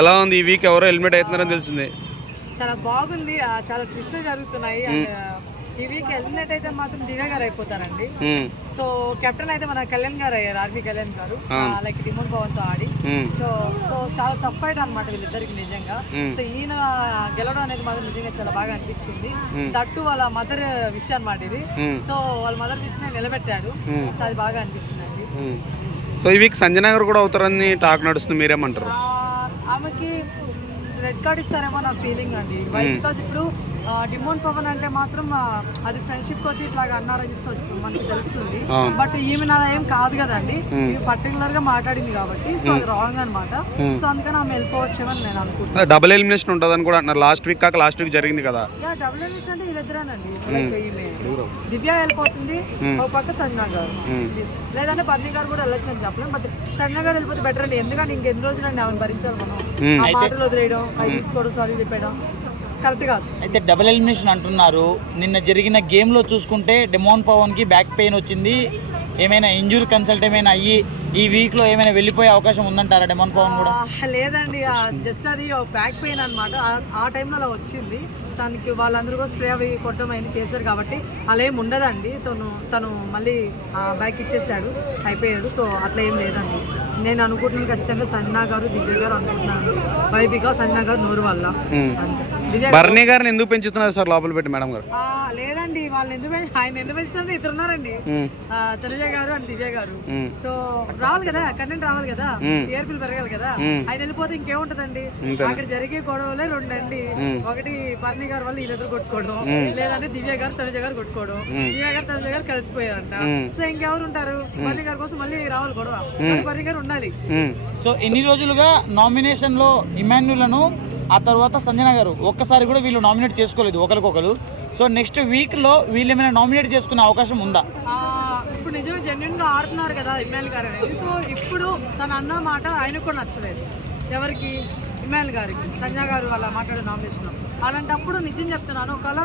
ఎలా ఉంది ఈ వీక్? ఎవరో హెల్మెట్ అవుతున్నారని తెలిసింది. చాలా బాగుంది, చాలా ట్విస్టులు జరుగుతున్నాయి. ఈ వీక్ హెల్మెట్ అయితే మాత్రం దివ్య గారు అయిపోతారండి. సో కెప్టెన్ అయితే మన కళ్యాణ్ గారు అయ్యారు, ఆర్మీ కళ్యాణ్ గారు, లైక్ డిమోన్ పవన్ తో ఆడి. సో చాలా టఫ్ ఫైట్ అనమాట వీళ్ళిద్దరికి నిజంగా. సో ఈయన గెలవడం అనేది మాత్రం నిజంగా చాలా బాగా అనిపించింది. దట్టు వాళ్ళ మదర్ విషయం అనమాట ఇది. సో వాళ్ళ మదర్ విషయం నిలబెట్టాడు. సో అది బాగా అనిపించింది అండి. సో ఈ వీక్ సంజయ్ నగర్ కూడా అవుతారని టాక్ నడుస్తుంది, మీరేమంటారు? ఆమెకి రెడ్ కార్డ్ ఇస్తారేమో నా ఫీలింగ్ అండి. బికాజ్ ఇప్పుడు డిమోన్ పవన్ అంటే మాత్రం అది ఫ్రెండ్షిప్ కొద్ది ఇట్లాగా అన్నారని మనకి తెలుస్తుంది. బట్ ఈమె నా ఏం కాదు కదండి, ఈమె పర్టికులర్ గా మాట్లాడింది కాబట్టి సో అది రాంగ్ అనమాట. సో అందుకని ఆమె వెళ్ళిపోవచ్చేమని నేను అనుకుంటున్నాను. డబుల్ ఎలిమినేషన్ ఉంటుంది అని కూడా అంటున్నారు. లాస్ట్ వీక్ జరిగింది కదా. డబుల్ ఎలిమినేషన్ అంటే వీళ్ళిద్దరేనండి. ఈమె దివ్య వెళ్ళిపోతుంది, ఒక పక్క సంజన గారు, లేదంటే బన్నీ గారు కూడా వెళ్ళొచ్చు అని చెప్పలేం. బట్ సంజన గారు వెళ్ళిపోతే బెటర్ అండి. ఎందుకంటే ఇంకెన్ని రోజులండి ఆమెను భరించాలి మనం. ఆ మాటలు వదిలేయడం, అవి తీసుకోవడం, సారీ చెప్పడం కరెక్ట్ కాదు. అయితే డబుల్ ఎలిమినేషన్ అంటున్నారు. నిన్న జరిగిన గేమ్లో చూసుకుంటే డిమోన్ పవన్కి బ్యాక్ పెయిన్ వచ్చింది. ఏమైనా ఇంజురీ కన్సల్ట్ ఏమైనా అయ్యి ఈ వీక్లో ఏమైనా వెళ్ళిపోయే అవకాశం ఉందంటారా డిమోన్ పవన్ కూడా? లేదండి, జస్ట్ అది బ్యాక్ పెయిన్ అనమాట. ఆ టైంలో అలా వచ్చింది తనకి. వాళ్ళందరూ కూడా స్ప్రే అవి కొట్టడం అయినా చేశారు కాబట్టి అలా ఏమి ఉండదండి. తను మళ్ళీ బ్యాక్ ఇచ్చేసాడు, అయిపోయాడు. సో అట్లా ఏం లేదండి. నేను అనుకుంటున్నాను ఖచ్చితంగా సంజనా గారు, దివ్య గారు అనుకుంటున్నాను. బికాస్ సంజనా గారు నోరు వల్ల. బర్నీ గారిని ఎందుకు పెంచుతున్నారు సార్ లోపల పెట్టి మేడం గారు? లేదండి, వాళ్ళని ఎందుకు ఆయన ఎందుకు పెంచుతున్నారు, ఇద్దరు ఉన్నారండి, తనుజ గారు అండ్ దివ్య గారు. సో రావాలి కదా, కంటెంట్ రావాలి కదా, టీఆర్పీలు పెరగాలి కదా. ఆయన వెళ్ళిపోతే ఇంకేముంటదండి. అక్కడ జరిగే గొడవలే రెండండి. ఒకటి బర్నీ గారు వల్ల వీళ్ళిద్దరు కొట్టుకోవడం, లేదంటే దివ్య గారు తనుజ గారు కొట్టుకోవడం. దివ్య గారు తనుజ గారు కలిసిపోయారంట. సో ఇంకెవరు ఉంటారు? బర్నీ గారి కోసం మళ్ళీ రావాలి గొడవ, బర్నీ గారు ఉండాలి. సో ఎన్ని రోజులుగా నామినేషన్ లో ఇమాన్యులను, ఆ తర్వాత సంజన గారు ఒక్కసారి కూడా వీళ్ళు నామినేట్ చేసుకోలేదు ఒకరికొకరు. సో నెక్స్ట్ వీక్ లో వీళ్ళు ఏమైనా నామినేట్ చేసుకునే అవకాశం ఉందా? ఇప్పుడు నిజమే జెన్యున్ గా ఆడుతున్నారు కదా ఇమాన్యుల్ గారు అనేది. సో ఇప్పుడు తను అన్న మాట ఆయనకు కూడా నచ్చలేదు. ఎవరికి? ఇమాన్యుల్ గారికి. సంజన గారు వాళ్ళ మాట్లాడే నామినేషన్. అలాంటప్పుడు నిజం చెప్తున్నాను, ఒకవేళ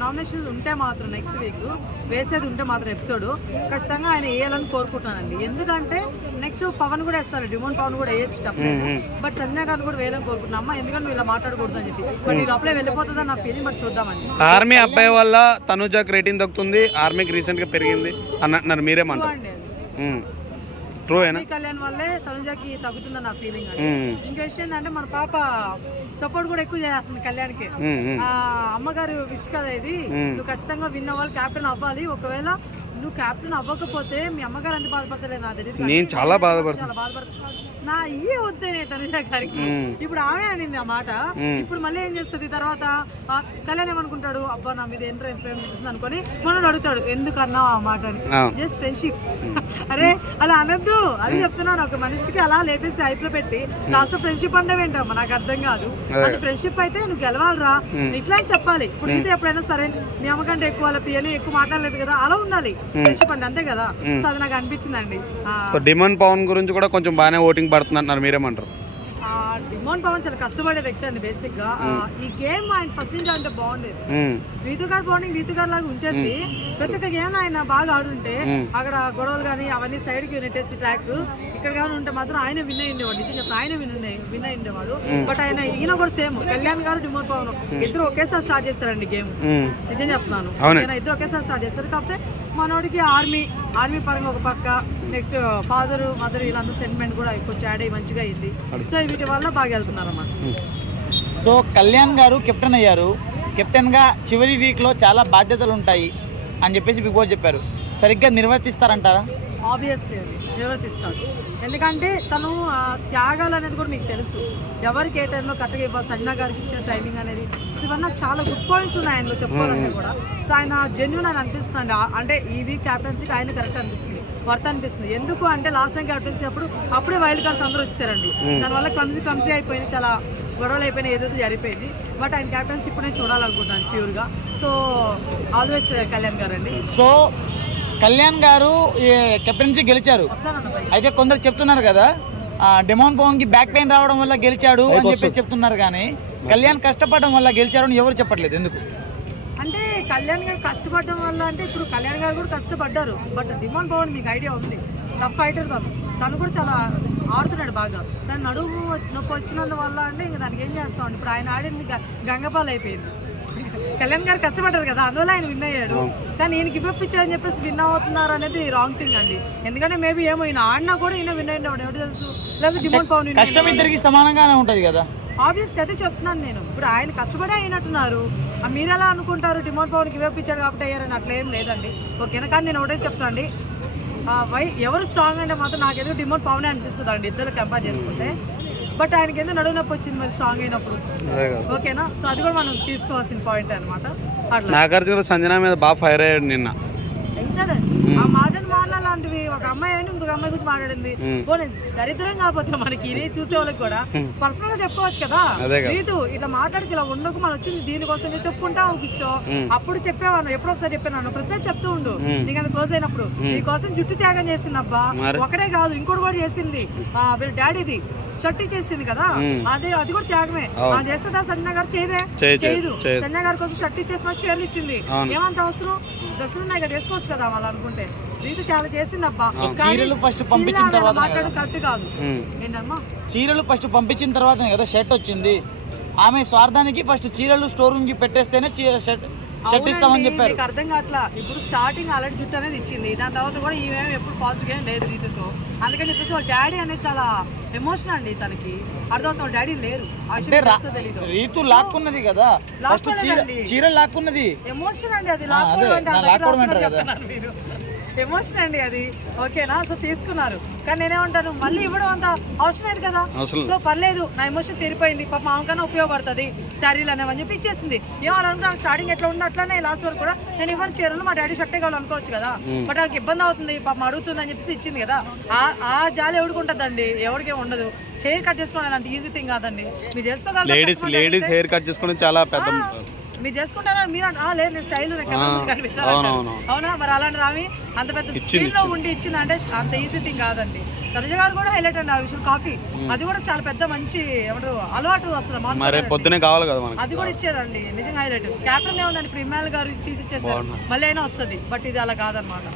నామినేషన్ ఉంటే మాత్రం నెక్స్ట్ వీక్ వేసేది ఉంటే మాత్రం ఎపిసోడ్ ఖచ్చితంగా ఆయన వేయాలని కోరుకుంటున్నానండి. ఎందుకంటే నెక్స్ట్ పవన్ కూడా వేస్తారు, డిమోన్ పవన్ కూడా వేయచ్చు చెప్పలేదు. బట్ సంజయ్ గారిని కూడా వేయాలని కోరుకుంటున్నాం. అమ్మ ఎందుకంటే ఇలా మాట్లాడకూడదు అని చెప్పి. బట్ ఈ లోపలే వెళ్ళిపోతుందని నా ఫీలింగ్. బట్ చూద్దామండి. ఆర్మీ అబ్బాయి వల్ల తనుజాకి రేటింగ్ దక్కుతుంది, ఆర్మీకి రీసెంట్ గా పెరిగింది అన్నారు, మీరేమంటారు? కళ్యాణ్ వల్లే తనుజాకి తగ్గుతుందని నా ఫీలింగ్ అండి. ఇంకా విషయం ఏంటంటే మన పాప సపోర్ట్ కూడా ఎక్కువ చేస్తుంది కళ్యాణ్కి. అమ్మగారు విష్ కదా ఇది, నువ్వు ఖచ్చితంగా విన్ అవ్వాలి, క్యాప్టెన్ అవ్వాలి. ఒకవేళ నువ్వు క్యాప్టెన్ అవ్వకపోతే మీ అమ్మగారు ఎంత బాధపడతలేదు నాకు తెలియదు. నేను చాలా బాధపడుతున్నా. నా ఇయ్యే వద్దే తనుజ గారికి. ఇప్పుడు ఆమె అనింది ఆ మాట. ఇప్పుడు మళ్ళీ ఏం చేస్తుంది తర్వాత? కళ్యాణ్ ఏమనుకుంటాడు, అబ్బా నా మీద ఎంత ప్రేమ చూపిస్తుంది అనుకొని మనోడు అడుగుతాడు, ఎందుకు అన్నావు ఆ మాట అని. Just friendship. అరే అలా అనొద్దు, అది చెప్తున్నాను. ఒక మనిషికి అలా లేపేసి హైప్లో పెట్టి లాస్ట్ లో ఫ్రెండ్షిప్ అంటే ఏంటమ్మా నాకు అర్థం కాదు. అది ఫ్రెండ్షిప్ అయితే నువ్వు గెలవాలరా, ఇట్లా అని చెప్పాలి. ఇప్పుడు అయితే ఎప్పుడైనా సరే మీ అమ్మకంటే ఎక్కువ వాళ్ళ పియని ఎక్కువ మాట్లాడలేదు కదా, అలా ఉండాలి ఫ్రెండ్షిప్ అంటే, అంతే కదా. సో అది నాకు అనిపించిందండి. సో డిమోన్ పవన్ గురించి కూడా కొంచెం బాగానే ఓటింగ్ పడుతున్నారు, మీరేమంటారు? డిమోన్ పవన్ చాలా కష్టపడే వ్యక్తి అండి బేసిక్ గా. ఈ గేమ్ ఆయన ఫస్ట్ నుంచి అంటే బాగుండేది. రీతు గారు బాగుంది, రీతు గారు లాగా ఉంచేసి ప్రతి ఒక్క గేమ్ ఆయన బాగా ఆడుంటే అక్కడ గొడవలు కానీ అవన్నీ సైడ్ కి నెట్టేసి ట్రాక్ ఇక్కడ కానీ ఉంటే మాత్రం ఆయన విన్ అయ్యేవాడు. నిజం చెప్తాను, ఆయన విన్ అయ్యేవాడు. బట్ ఆయన ఈయన కూడా సేమ్ కళ్యాణ్ గారు డిమోన్ పవన్ ఇద్దరు ఒకేసారి స్టార్ట్ చేస్తారండి గేమ్. నిజం చెప్తున్నాను, ఇద్దరు ఒకేసారి స్టార్ట్ చేస్తారు. కాకపోతే మనోడికి ఆర్మీ పరంగా ఒక పక్క, నెక్స్ట్ ఫాదర్ మదర్ వీళ్ళందరూ సెంటిమెంట్ కూడా కొంచెం యాడ్ అయ్యి మంచిగా అయింది. సో వీటి వల్ల బాగా వెళ్తున్నారు అన్నమాట. సో కళ్యాణ్ గారు కెప్టెన్ అయ్యారు. కెప్టెన్గా చివరి వీక్లో చాలా బాధ్యతలు ఉంటాయి అని చెప్పేసి బిగ్ బాస్ చెప్పారు. సరిగ్గా నిర్వర్తిస్తారంటారా? ఆబ్వియస్లీ నిర్వర్తిస్తాడు. ఎందుకంటే తను త్యాగాలు అనేది కూడా మీకు తెలుసు. ఎవరికి ఏ టైంలో కరెక్ట్గా ఇవ్వాలి, సంజన గారికి ఇచ్చిన టైమింగ్ అనేది. సో ఇవన్నీ చాలా గుడ్ పాయింట్స్ ఉన్నాయి ఆయనలో చెప్పాలంటే కూడా. సో ఆయన జెన్యున్ అని అనిపిస్తుంది. అంటే ఈ వీక్ క్యాప్టెన్సీకి ఆయన కరెక్ట్ అనిపిస్తుంది, వర్త్ అనిపిస్తుంది. ఎందుకు అంటే లాస్ట్ టైం క్యాప్టెన్సీ అప్పుడే వైల్డ్ కార్డ్స్ అందరూ వచ్చేసారండి. దానివల్ల క్లమ్సీ అయిపోయింది, చాలా గొడవలు అయిపోయినాయి, ఏదైతే జరిగిపోయింది. బట్ ఆయన క్యాప్టెన్సీ ఇప్పుడు నేను చూడాలనుకుంటున్నాను ప్యూర్గా. సో ఆల్వేస్ కళ్యాణ్ గారు అండి. సో కళ్యాణ్ గారు కెప్టెన్సీ గెలిచారు. అయితే కొందరు చెప్తున్నారు కదా డిమోన్ పవన్ కి బ్యాక్ పెయిన్ రావడం వల్ల గెలిచాడు అని చెప్పేసి చెప్తున్నారు, కానీ కళ్యాణ్ కష్టపడడం వల్ల గెలిచారు అని ఎవరు చెప్పట్లేదు. ఎందుకు అంటే కళ్యాణ్ గారు కష్టపడడం వల్ల అంటే ఇప్పుడు కళ్యాణ్ గారు కూడా కష్టపడ్డారు. బట్ డిమోన్ పవన్ మీకు ఐడియా ఉంది, టఫ్ ఫైటర్ తను కూడా చాలా ఆడుతున్నాడు బాగా, కానీ నడుము నొప్పి వచ్చినందువల్ల అంటే ఇంకా దానికి ఏం చేస్తామండి. ఇప్పుడు ఆయన ఆడింది గంగపాలు అయిపోయింది. కళ్యాణ్ గారు కష్టపడ్డారు కదా, అందువల్ల ఆయన విన్ అయ్యాడు. కానీ ఈయన గివ్ ఇచ్చారని చెప్పేసి విన్ అవుతున్నారు అనేది రాంగ్ థింగ్ అండి. ఎందుకంటే మేబీ ఏమో ఈయన ఆడినా కూడా ఈయన విన్ అయినప్పుడు ఎవరు తెలుసు, లేకపోతే డిమాండ్ పవన్ కష్టం ఇద్దరికి సమానంగానే ఉంటది కదా. ఆబ్వియస్ అయితే చెప్తున్నాను నేను. ఇప్పుడు ఆయన కష్టపడే అయినట్టున్నారు, మీరు ఎలా అనుకుంటారు డిమాండ్ పవన్ గివ్ ఇచ్చాడు కాబట్టి అయ్యారని అట్లా ఏం లేదండి. ఓకేనా, కానీ నేను ఒకటే చెప్తాను అండి, ఎవరు స్ట్రాంగ్ అంటే మాత్రం నాకేదో డిమాండ్ పవనే అనిపిస్తుంది అండి ఇద్దరు కంపేర్ చేసుకుంటే. బట్ ఆయనకి ఎందుకు నడువు నొప్పి వచ్చింది మరి స్ట్రాంగ్ అయినప్పుడు. ఓకేనా, సో అది కూడా మనం తీసుకోవాల్సిన పాయింట్ అనమాట. అట్లా నాగార్జున సంజన మీద బాగా ఫైర్ అయ్యాడు నిన్న. అవుతాడండి, ఆ మాటలు లాంటివి ఒక అమ్మాయి అని ఇంకొక అమ్మాయి గురించి మాట్లాడింది. పోనీ దరిద్రం కాకపోతే మనకి ఇది చూసే వాళ్ళకి కూడా పర్సనల్ గా చెప్పుకోవచ్చు కదా. లేదు ఇట్లా మాట్లాడికి ఇలా ఉండకు, మనం వచ్చింది దీనికోసం చెప్పుకుంటా కూర్చో. అప్పుడు చెప్పేవాను, ఎప్పుడో ఒకసారి చెప్పాను, ప్రతిసారి చెప్తూ ఉండు. నీకు అది క్లోజ్ అయినప్పుడు నీకోసం జుట్టు త్యాగం చేసింది అబ్బా, ఒకటే కాదు ఇంకోటి కూడా చేసింది. వీళ్ళ డాడీది షర్ట్ ఇచ్చేసింది కదా, అది కూడా త్యాగమే. చేస్తుందా సంజన గారు? చేయదు. సంజన గారి కోసం షర్ట్ ఇచ్చేసిన చీరలు ఇచ్చింది. ఏమంత అవసరం? డ్రెస్సులు ఉన్నాయి కదా, వేసుకోవచ్చు కదా వాళ్ళు అనుకుంటే. రీతు చాలా చేసింది అబ్బా. చీరలు ఫస్ట్ పంపించిన తర్వాత కరెక్ట్ కాదు ఏంటమ్మా, చీరలు ఫస్ట్ పంపించిన తర్వాతనే కదా షర్ట్ వచ్చింది. ఆమె స్వార్థానికి ఫస్ట్ చీరలు స్టోర్ రూమ్ కి పెట్టేస్తేనే షర్ట్ ఇస్తామని చెప్పారు. మీకు అర్థం కావట్లా. ఇప్పుడు స్టార్టింగ్ అలాంటి జుట్టు అనేది ఇచ్చింది, దాని తర్వాత కూడా ఈమె ఎప్పుడు పాజిటివ్ ఏం లేదు రీతుతో. అందుకని చెప్పేసి వాళ్ళ డాడీ అనేది చాలా ఎమోషన్ అండి తనకి. అర్థమవుతుంది, వాళ్ళ డాడీ లేరు. తెలీదు, రీతు లాక్కున్నది కదా ఫస్ట్ చీరలు లాక్కున్నది. ఎమోషన్ అండి అది, లాక్కోవడం మీరు ఎమోషన్ అండి అది. ఓకేనా, సో తీసుకున్నారు. కానీ నేనేమంటాను, మళ్ళీ ఇవ్వడం అంత అవసరం లేదు కదా. సో పర్లేదు, నా ఎమోషన్ తీరిపోయింది, పాప మామకన్నా ఉపయోగపడుతుంది శారీలు అనేవని చెప్పి ఇచ్చేసింది. ఏమనుకుంటా స్టార్టింగ్ ఎట్లా ఉంది అట్లానే లాస్ట్ వరకు కూడా నేను ఇవ్వని చీరలు మా డాడీ షర్టే కావాలి అనుకోవచ్చు కదా. బట్ నాకు ఇబ్బంది అవుతుంది, పాప అడుగుతుంది అని చెప్పేసి ఇచ్చింది కదా. ఆ జాలి ఎవడుకుంటుందండి, ఎవరికే ఉండదు. హెయిర్ కట్ చేసుకోవడం అంత ఈజీ థింగ్ కాదండి. మీరు చేసుకోగలరు. లేడీస్ హెయిర్ కట్ చేసుకోవడం చాలా పెద్ద. మీరు చేసుకుంటారా? మీరు లేదు నేను స్టైల్ కనిపించాలి. అవునా, మరి అలాంటి రామి అంత పెద్ద స్క్రీన్ లో ఉండి ఇచ్చింది అంటే అంత ఈజీ థింగ్ కాదండి. తనుజ గారు కూడా హైలైట్ అండి ఆ విషయం. కాఫీ అది కూడా చాలా పెద్ద మంచి ఏమంటారు అలవాటు అసలు. పొద్దునే కావాలి కదా మనకి, అది కూడా ఇచ్చారండి నిజంగా హైలైట్. క్యాప్టెన్ ఏముందండి, ఇప్పుడు ఇమ్మాయిల్ గారు తీసి ఇచ్చేసారు, మళ్ళీ అయినా వస్తుంది. బట్ ఇది అలా కాదనమాట.